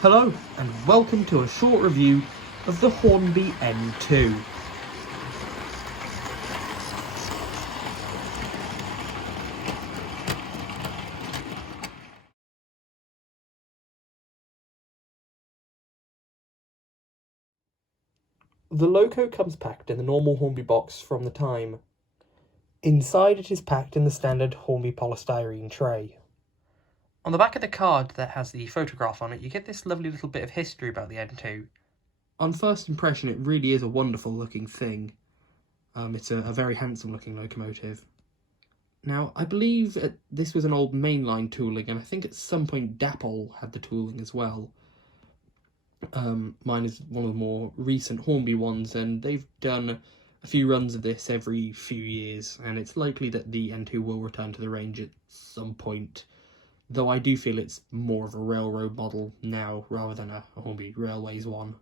Hello and welcome to a short review of the Hornby N2. The loco comes packed in the normal Hornby box from the time. Inside it is packed in the standard Hornby polystyrene tray. On the back of the card that has the photograph on it, you get this lovely little bit of history about the N2. On first impression, it really is a wonderful looking thing. It's a very handsome looking locomotive. Now, I believe this was an old mainline tooling, and I think at some point Dapple had the tooling as well. Mine is one of the more recent Hornby ones, and they've done a few runs of this every few years, and it's likely that the N2 will return to the range at some point, though I do feel it's more of a railroad model now rather than a Hornby Railways one.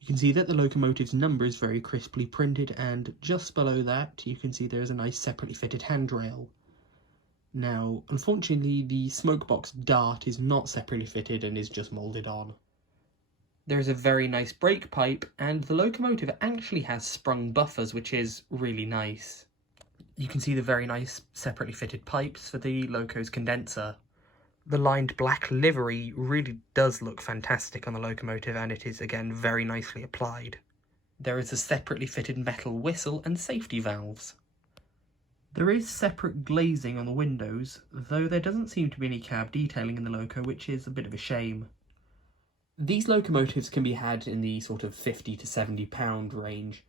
You can see that the locomotive's number is very crisply printed, and just below that you can see there is a nice separately fitted handrail. Now, unfortunately, the smokebox dart is not separately fitted and is just moulded on. There is a very nice brake pipe, and the locomotive actually has sprung buffers, which is really nice. You can see the very nice separately fitted pipes for the loco's condenser. The lined black livery really does look fantastic on the locomotive, and it is again very nicely applied. There is a separately fitted metal whistle and safety valves. There is separate glazing on the windows, though there doesn't seem to be any cab detailing in the loco, which is a bit of a shame. These locomotives can be had in the sort of £50 to £70 range,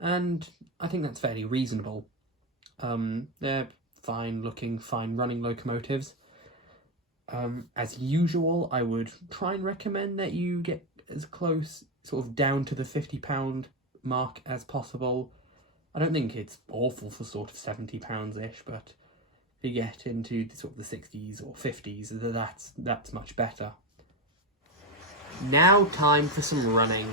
and I think that's fairly reasonable. They're fine looking, fine running locomotives. As usual, I would try and recommend that you get as close, sort of down to the £50 mark as possible. I don't think it's awful for sort of £70-ish, but if you get into the sort of the 60s or 50s, that's much better. Now time for some running.